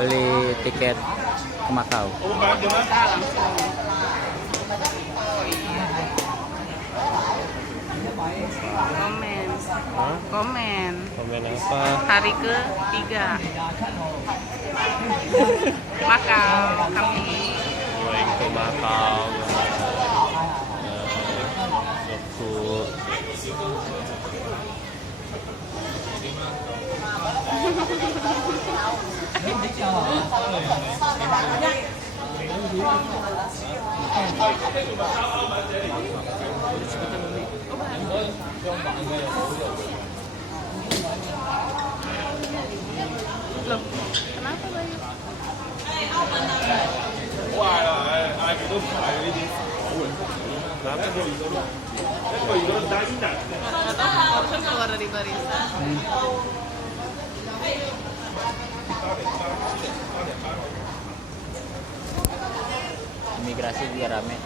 beli tiket ke Makau. Komen. Hah? Komen. Komen apa? Hari ke-3. Makau kami. Going to Macau. So Loh, kenapa Bayu? Barusan keluar dari barisan. Imigrasi juga rame.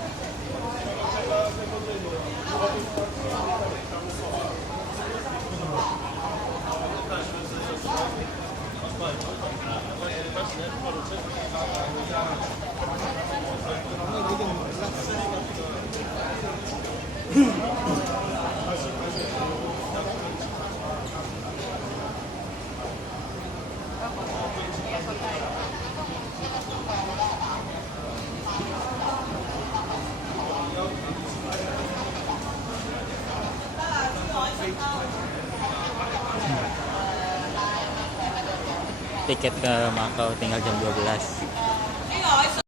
Tiket ke Makau tinggal jam 12.